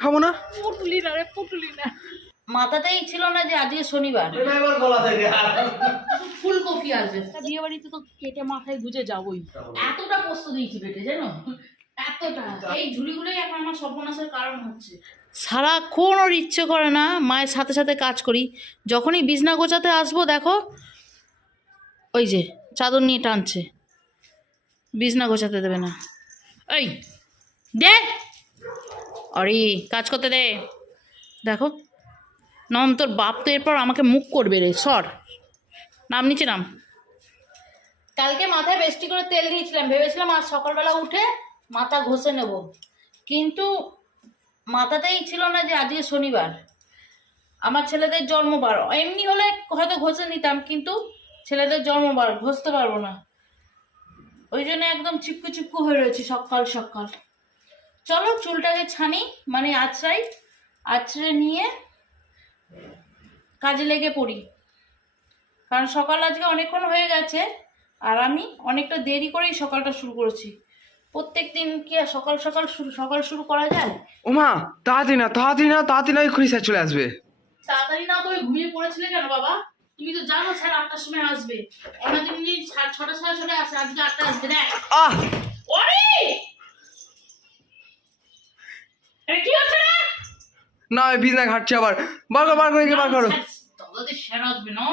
খাবো না। পুটুলি না রে, পুটুলি না। মাথাতেই ছিল না যে আজকে শনিবার। ফুলকপি আসবে। বিয়ে বাড়িতে তো কেটে মাথায় গুজে যাবোই। এতটা পোস্ত দিয়েছি পেটে, জানো, এতটা। এই ঝুড়িগুলোই এখন আমার সর্বনাশের কারণ হচ্ছে। সারাক্ষণ ওর ইচ্ছে করে না মায়ের সাথে সাথে কাজ করি। যখনই বিছনা গোছাতে আসবো, দেখো ওই যে চাদর নিয়ে টানছে, বিছনা গোছাতে দেবে না। এই দে, অরি কাজ করতে দে। দেখো নম, তোর বাপ তো এরপর আমাকে মুখ করবে রে, সর নাম, নিচে নাম। কালকে মাথায় বেশি করে তেল দিয়েছিলাম, ভেবেছিলাম আজ সকালবেলা উঠে মাথা ঘষে নেব, কিন্তু মাথাতেই ছিল না যে আজকে শনিবার, আমার ছেলেদের জন্মবার। এমনি হলে হয়তো ঘষে নিতাম, কিন্তু ছেলেদের জন্মবার, ঘষতে পারবো না। ওই জন্য একদম চিপকু চিপকু হয়ে রয়েছে সকাল সকাল। চলো চুলটাকে ছানি, মানে আছড়াই, আছড়ে নিয়ে কাজে লেগে পড়ি। কারণ সকাল আজকে অনেকক্ষণ হয়ে গেছে, আর আমি অনেকটা দেরি করেই সকালটা শুরু করেছি। প্রত্যেক দিন কি আর সকাল সকাল শুরু করা যায়? ওমা, তাড়াতাড়ি না এক্ষুনি স্যার চলে আসবে। তাড়াতাড়ি না, তুমি ঘুমিয়ে পড়েছিলে কেন বাবা? তুমি তো জানো স্যার 8টার সময় আসবে। অনেকদিন 6টা সাড়ে 6টা আসে, আজকে 8টা আসবে। দেখ আহ, ওরে এটা কি হচ্ছে না? না আমি বিছনা ঘাটছি আবার। বার করো। তবে স্যার আসবে না,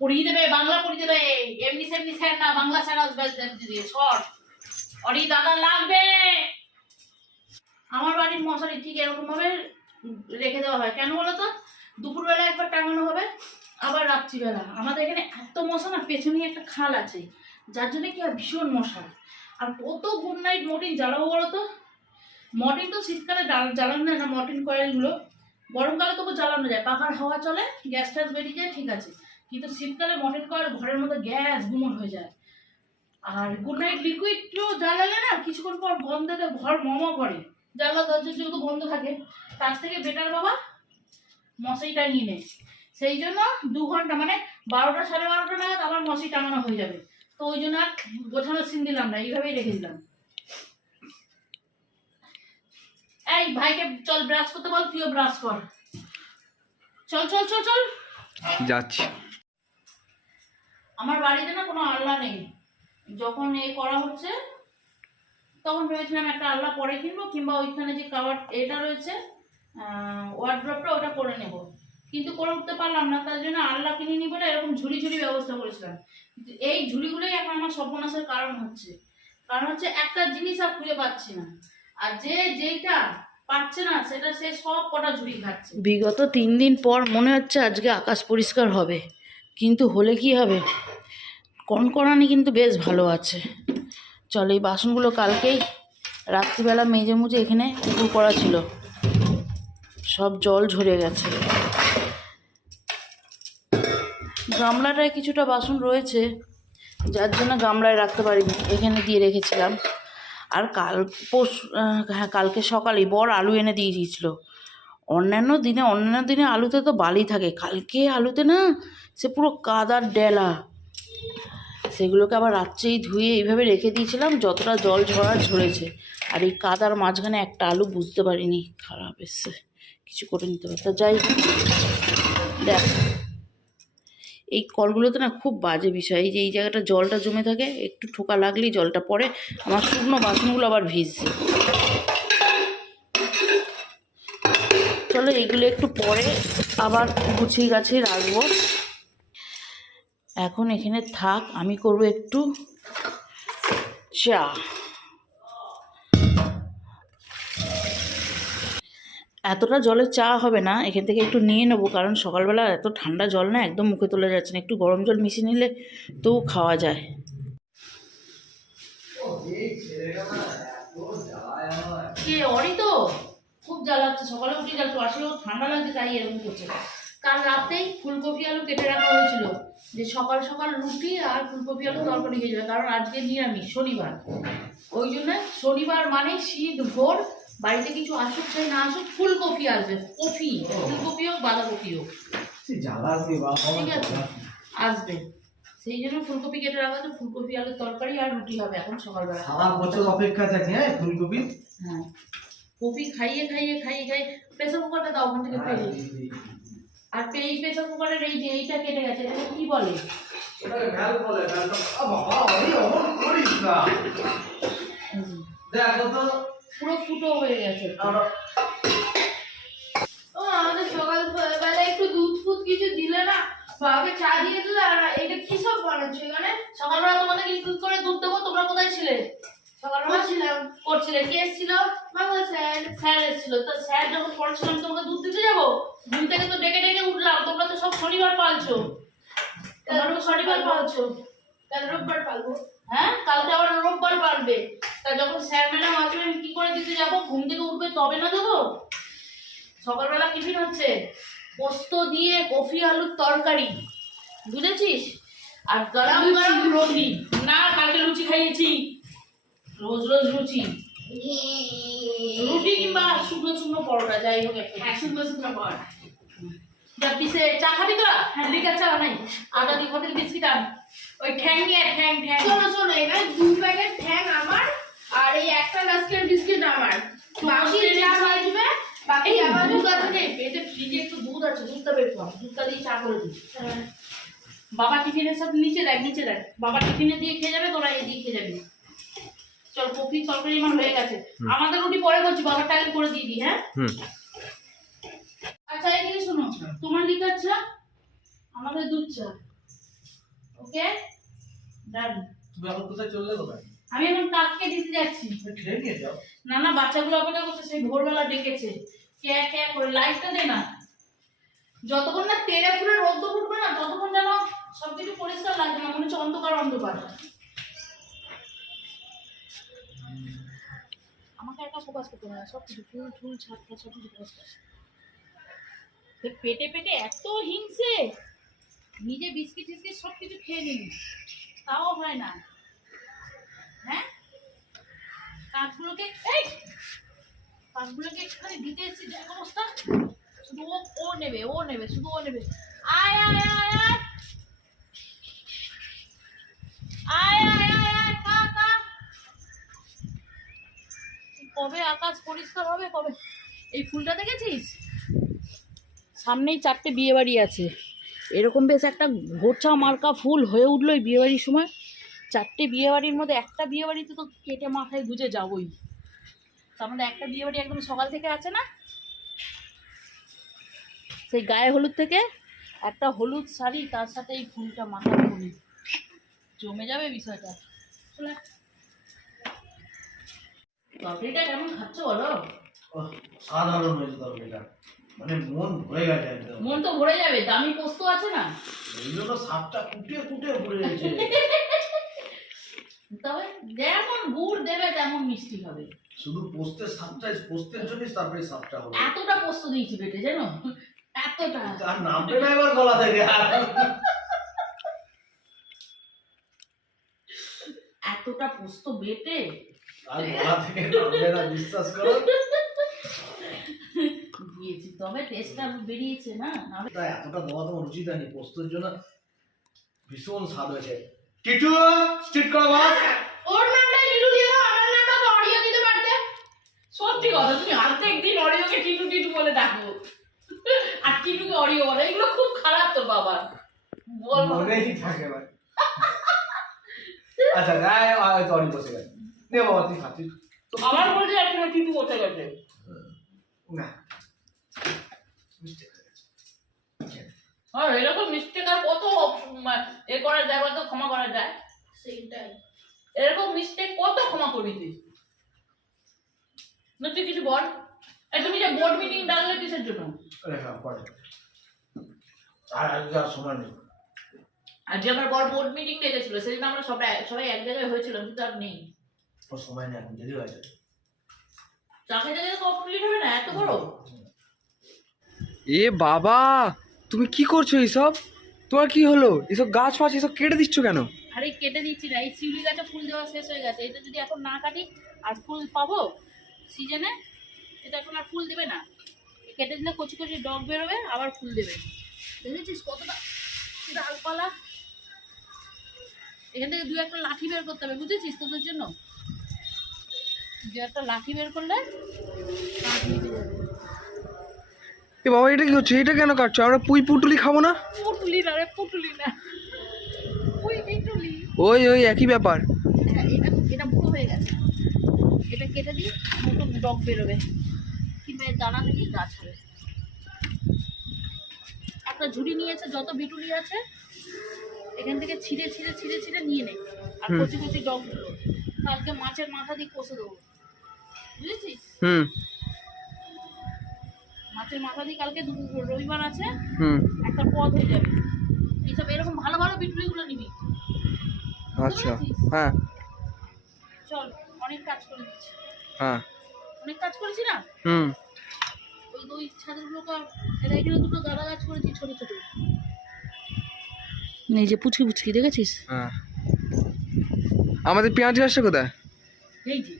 পড়িয়ে দেবে, বাংলা পড়িয়ে দেবে। এমনি সেমনি স্যার না, বাংলা স্যার আসবে দিয়ে শর্ট। অরি দাদা লাগবে। আমার বাড়ির মশারি ঠিক এরকম ভাবে রেখে দেওয়া হয়, কেন বলো তো? দুপুরবেলা একবার টাঙানো হবে, আবার রাত্রিবেলা। আমাদের এখানে এত মশা না, পেছনে একটা খাল আছে, যার জন্য কি আর ভীষণ মশা। আর কত গুড নাইট মর্টিন জ্বালাবো বলো তো? মর্টিন তো শীতকালে জ্বালানো যায় না, মর্টিন কয়েলগুলো। গরমকালে তবু জ্বালানো যায়, পাখার হাওয়া চলে, গ্যাস ট্যাস বেরিয়ে যায়, ঠিক আছে। কিন্তু শীতকালে মর্টিন কয়েল ঘরের মধ্যে গ্যাস গুমন হয়ে যায়। আর গুড নাইট লিকুইডও জ্বালালে না কিছুক্ষণ পর গন্ধে ঘর মমো করে। জানলা দরজা যেহেতু বন্ধ থাকে, তার থেকে বেটার বাবা মশারি টাঙিয়ে নেয়। সেই জন্য 2 ঘন্টা, মানে 12টা সাড়ে 12টা নাগাদ আবার মশারি টাঙানো হয়ে যাবে। তো ওই জন্য আর গোছানো সিন দিলাম না, এইভাবেই রেখে দিলাম। এই ভাইকে চল ব্রাশ করতে বল, তুইও ব্রাশ কর। চল চল চল চল যাচ্ছি। আমার বাড়িতে না কোনো আল্লাহ নেই। যখন এ করা হচ্ছে তখন ভেবেছিলাম একটা আল্লাহ পরে কিনবো, কিংবা ওইখানে যে কাভার এটা রয়েছে ওয়ার্ড্রপটা, ওটা করে নেব। কিন্তু করে উঠতে পারলাম না, তার জন্য আল্লাহ কিনিনি বলে এরকম ঝুড়ি ব্যবস্থা করেছিলাম। কিন্তু এই ঝুড়িগুলোই এখন আমার সর্বনাশের কারণ হচ্ছে। কারণ হচ্ছে একটা জিনিস আর খুঁজে পাচ্ছি না, আর যেইটা পাচ্ছে না সেটা সে সব কটা ঝুড়ি খাচ্ছে। বিগত 3 দিন পর মনে হচ্ছে আজকে আকাশ পরিষ্কার হবে, কিন্তু হলে কি হবে, কনকনানি কিন্তু বেশ ভালো আছে। চল এই বাসনগুলো কালকেই রাত্রিবেলা মেজে মুজে এখানে পুকুর করা ছিল, সব জল ঝরে গেছে। গামলাটায় কিছুটা বাসন রয়েছে, যার জন্য গামলায় রাখতে পারিনি, এখানে দিয়ে রেখেছিলাম। আর কালকে সকালে বর আলু এনে দিয়ে দিয়েছিল। অন্যান্য দিনে আলুতে তো বালি থাকে, কালকে আলুতে না সে পুরো কাদার ডেলা। সেগুলোকে আবার রাত্রেই ধুয়ে এইভাবে রেখে দিয়েছিলাম, যতটা জল ঝরার ঝরেছে। আর এই কাদার মাঝখানে একটা আলু বুঝতে পারিনি খারাপ এসছে, কিছু করে নিতে পারত। যাই দেখ, এই কলগুলোতে না খুব বাজে বিষয়, এই যে এই জায়গাটা জলটা জমে থাকে, একটু ঠোকা লাগলেই জলটা পড়ে, আমার শুকনো বাসনগুলো আবার ভিজছে। চলো এইগুলো একটু পরে আবার গুছিয়ে গাছিয়ে রাখবো। এখন এখানে থাক, আমি করব একটু চা। এতটা জলের চা হবে না, এখান থেকে একটু নিয়ে নেবো, কারণ সকালবেলা এত ঠান্ডা জল না একদম মুখে তোলা যাচ্ছে না, একটু গরম জল মিশিয়ে নিলে তো খাওয়া যায়। কে অরি তো খুব জ্বালাচ্ছে, সকালে উঠে যাচ্ছে, আসলেও ঠান্ডা লাগছে তাই এরকম করছে। কাল রাতেই ফুলকপি আলু কেটে রাখা হয়েছিল, যে সকাল সকাল রুটি আর ফুলকপি আলু তরকারি হয়ে যাবে, কারণ আজকে নিরামিষ শনিবার। ওই জন্য শনিবার মানে শীত ভোর, বাড়িতে কিছু আসুক চাই না আসুক ফুলকপি আসবে, ফুলকপি হোক বাঁধাকপি হোক, ঠিক আছে, আসবে। সেই জন্য ফুলকপি কেটে রাখা আছে, ফুলকপি আলুর তরকারি আর রুটি হবে এখন সকালবেলা। সারা বছর অপেক্ষা থাকে। হ্যাঁ ফুলকপি, হ্যাঁ কফি খাইয়ে খাইয়ে খাইয়ে খাইয়ে প্রেসার কুকারটা দাও ওখান থেকে পেয়ে। আর এই প্রেসার কুকারের এই যে এইটা কেটে গেছে, এটাকে কি বলে? এটাকে ভ্যাল বলে। ভ্যালটা বাবা ওই অমন করিস না, দেখো তো পুরো ফুটো হয়ে গেছে। ও আমাদের সকালবেলা একটু দুধ ফুদ কিছু দিলে না, বাবাকে চা দিয়ে দিলে। আর এটা কি সব বানাচ্ছো এখানে? সকালবেলা তোমাদের কি করে দুধ দেবো? তোমরা কোথায় ছিলে? সকালবেলা ছিলাম করছিলে। কে এসেছিল? বাবা স্যার। স্যার এসেছিল। তো স্যার যখন পড়ছিলাম তোমাকে দুধ দিতে যাবো, ঘুম থেকে তো ডেকে ডেকে উঠলাম। তোমরা তো সব শনিবার পালছো, তোমরা তো শনিবার পালছো। কাল রোববার পালবো। হ্যাঁ, কালকে আবার রোববার পালবে। তা যখন স্যার ম্যাডাম আসবে আমি কি করে দিতে যাবো? ঘুম থেকে উঠবে তবে না দেবো? সকালবেলা টিফিন হচ্ছে পোস্ত দিয়ে কফি আলুর তরকারি, বুঝেছিস? আর গরম গরম রুটি। না, কালকে লুচি খাইয়েছি। রোজ রোজ লুচি, রুটি কিংবা শুকনো শুকনো পরোটা, যাই হোক একটা। হ্যাঁ, শুকনো শুকনো পড়া। যা পিসে চা খাবি তোরা? হ্যাঁ, লিকার চা নাই, আদা দিয়ে হোটেল বিস্কিট আন। ওই ঠ্যাং নিয়ে ঠ্যাং ঠ্যাং। শোনো শোনো, এখানে 2 প্যাকেট ঠ্যাং আমার, আর এই একটা রাস্কেল বিস্কিট আমার। বাকি যা বাজবে বাকি আবার দুধ আছে রে, পেটে ফ্রিজে একটু দুধ আছে, দুধটা বের কর, দুধটা দিয়ে চা করে দিই। বাবা টিফিনের সব নিচে দেখ, নিচে দেখ। বাবা টিফিনে দিয়ে খেয়ে যাবে, তোরা এদিকে খেয়ে যাবি। চল, কফি তরকারি আমার হয়ে গেছে। আমাদের রুটি পরে করছি, বাবার টাইম করে দিয়ে দিই। হ্যাঁ, আচ্ছা এদিকে শোনো, তোমার লিকার চা, আমাদের দুধ চা। ওকে ডান। তুমি এখন কোথায় চললে? কোথায়? আমি এখন কাককে দিতে যাচ্ছি। খেয়ে নিয়ে যাও। না না, বাচ্চাগুলো অপেক্ষা করছে, সেই ভোরবেলা ডেকেছে। ক্যা ক্যা করে লাইটটা দে না। যতক্ষণ না তেলে ফুলে রোদ্দ উঠবে না, ততক্ষণ যেন সবকিছু পরিষ্কার লাগবে না, মনে হচ্ছে অন্ধকার অন্ধকার। আমাকে একা ফোকাস করতে হবে না, সবকিছু ফুল ঠুল ছাটকা সবকিছু পরিষ্কার। পেটে পেটে এত হিংসে, নিজে বিস্কিট টিস্কিট সবকিছু খেয়ে নিবি, তাও হয় না। হ্যাঁ, কাকগুলোকে কাকগুলোকে একটুখানি দিতে এসেছি, দেখ অবস্থা। শুধু ও নেবে, ও নেবে, শুধু ও নেবে। আয় আয় আয় আয় আয় আয় আয় আয় খা খা। কবে আকাশ পরিষ্কার হবে, কবে? এই ফুলটা দেখেছিস? সামনেই 4টে বিয়ে বাড়ি আছে, এরকম বেশ একটা ঘোরছা মার্কা ফুল হয়ে উঠলো এই বিয়ে বাড়ির সময়। 4টে বিয়ে বাড়ির মধ্যে একটা বিয়ে বাড়িতে তো কেটে মাথায় গুজে যাবই। তার মধ্যে একটা বিয়ে বাড়ি একদম সকাল থেকে আছে না, সেই গায়ে হলুদ থেকে একটা হলুদ শাড়ি, তার সাথে এই ফুলটা, মাথার ফুল, জমে যাবে বিষয়টা। তরকারিটা কেমন খাচ্ছ বলো? সাধারণ হয়েছে তরকারিটা, মানে মন ভরে গেছে একদম। মন তো ভরে যাবে, দামি পোস্ত আছে না, এই জন্য সাপটা কুটে কুটে ভরে গেছে। তবে যেমন গুড় দেবে তেমন মিষ্টি হবে। শুধু পোস্তের সাপটা, পোস্তের জন্যই তারপরে সাপটা হবে। এতটা পোস্ত দিয়েছি পেটে, জানো? এতটা। আর নামবে না এবার গলা থেকে। এতটা পোস্ত বেটে আর গলা থেকে নামবে না, বিশ্বাস করো। দিয়েছি, তবে টেস্টটা বেরিয়েছে না। তাই এতটা দেওয়া তো উচিত হয়নি, পোস্তর জন্য ভীষণ স্বাদ হয়েছে। টিটু স্ট্রিট করা বাস। ওর নামটা লিটু দিয়ে দাও, আমার নামটা তো অরিও দিতে পারতে। সত্যি কথা, তুমি অর্ধেক দিন অরিওকে টিটু টিটু বলে ডাকো, আর টিটুকে অরিও বলে। এগুলো খুব খারাপ তোর বাবা, বল। মনেই থাকে ভাই। আচ্ছা গায়ে হয়তো অনেক বসে গেছে। নে বাবা তুই খাচ্ছি। আমার বলছে একটা টিটু বসে গেছে। না মিস্টেক হয়ে গেছে। আর এরকম মিস্টেক আর কত এ করা যায়, কত ক্ষমা করা যায়? সেইটাই। এরকম মিস্টেক কত ক্ষমা করবি তুই? না তুই কিছু বল। তুমি যে বোর্ড মিটিং ডাকলে কিসের জন্য? আরে হ্যাঁ পরে, আর আজকে আর সময় নেই। আজকে আমার বড় বোর্ড মিটিং ডেকেছিল, সেদিন আমরা সবাই এক জায়গায় হয়েছিলাম, কিন্তু আর নেই। ও সময় নেই, এখন দেরি হয়েছে। চাকরি জায়গায় কমপ্লিট হবে না, এত বড়। এ বাবা, তুমি কি করছো এইসব? তোমার কি হলো? এসব গাছ ফাছ এসব কেটে দিচ্ছ কেন? আরে কেটে দিচ্ছি না, এই শিউলি গাছে ফুল দেওয়া শেষ হয়ে গেছে। এটা যদি এখন না কাটি আর ফুল পাবো সিজনে, এটা এখন আর ফুল দেবে না। কেটে দিলে কচি কচি ডগ বেরোবে, আবার ফুল দেবে। দেখেছিস কতটা ডালপালা? এখান থেকে 2-1টা লাঠি বের করতে হবে, বুঝেছিস? তোদের জন্য যে একটা লাঠি বের করলে কাঠ নিতে যাবে। এ বাবা এটা কি হচ্ছে? এটা কেন কাটছো? আমরা পুঁই পুটুলি খাবো না? পুটুলি না রে, পুটুলি না, ওই পিটুলি। ওই ওই একই ব্যাপার। হ্যাঁ, এটা এটা বুড়ো হয়ে গেছে, এটা কেটে দিই, নতুন ডগ বেরোবে, কিংবা এর দানা থেকে গাছ হবে। একটা ঝুড়ি নিয়েছে, যত বিটুলি আছে এখান থেকে ছিঁড়ে ছিঁড়ে ছিঁড়ে ছিঁড়ে নিয়ে নে, আর কচি কচি ডগগুলো কালকে মাছের মাথা দিয়ে কষে দেবো, বুঝেছিস? মাছের মাথা দিয়ে কালকে রবিবার আছে, একটা পদ হয়ে যাবে। এইসব এরকম ভালো ভালো বিটুলিগুলো নিবি। আচ্ছা, হ্যাঁ চল, অনেক কাজ করে দিচ্ছি। হ্যাঁ, অনেক কাজ করেছি না? ওই দুই ছাদগুলো এখানে দুটো গাঁদা গাছ করেছি ছোট ছোট, এই যে পুচকি পুচকি দেখেছিস? হ্যাঁ। আমাদের পেঁয়াজ গাছটা কোথায়? এই যে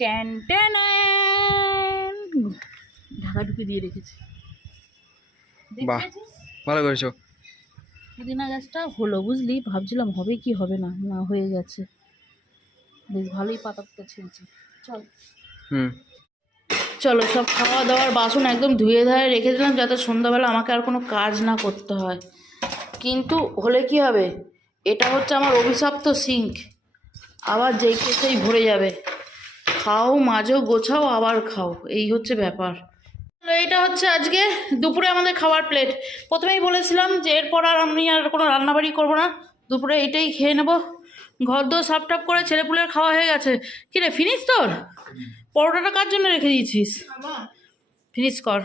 ট্যান ট্যান, ঢাকা ঢুকে দিয়ে রেখেছি। বাহ, দেখেছিস ভালো করেছো। পুদিনা গাছটা হলো, বুঝলি? ভাবছিলাম হবে কি হবে না, না হয়ে গেছে, বেশ ভালোই পাতাটা ছেড়েছে। চল চলো, সব খাওয়া দাওয়ার বাসন একদম ধুয়ে ধায়ে রেখে দিলাম, যাতে সন্ধ্যাবেলা আমাকে আর কোনো কাজ না করতে হয়। কিন্তু হলে কি হবে, এটা হচ্ছে আমার অভিশপ্ত সিঙ্ক, আবার যেই কেসেই ভরে যাবে। খাও, মাজো, গোছাও, আবার খাও, এই হচ্ছে ব্যাপার। এটা হচ্ছে আজকে দুপুরে আমাদের খাওয়ার প্লেট। প্রথমেই বলেছিলাম যে এরপর আর আমি আর কোনো রান্নাবাড়ি করবো না, দুপুরে এইটাই খেয়ে নেবো। ঘর দোর সাফ টাফ করে ছেলেপুলের খাওয়া হয়ে গেছে। কি রে, ফিনিশ তোর? পরোটাটা কার জন্য রেখে দিয়েছিস? ফিনিশ কর,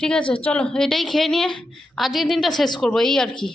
ঠিক আছে। চলো, এটাই খেয়ে নিয়ে আজকের দিনটা শেষ করবো, এই আর কি।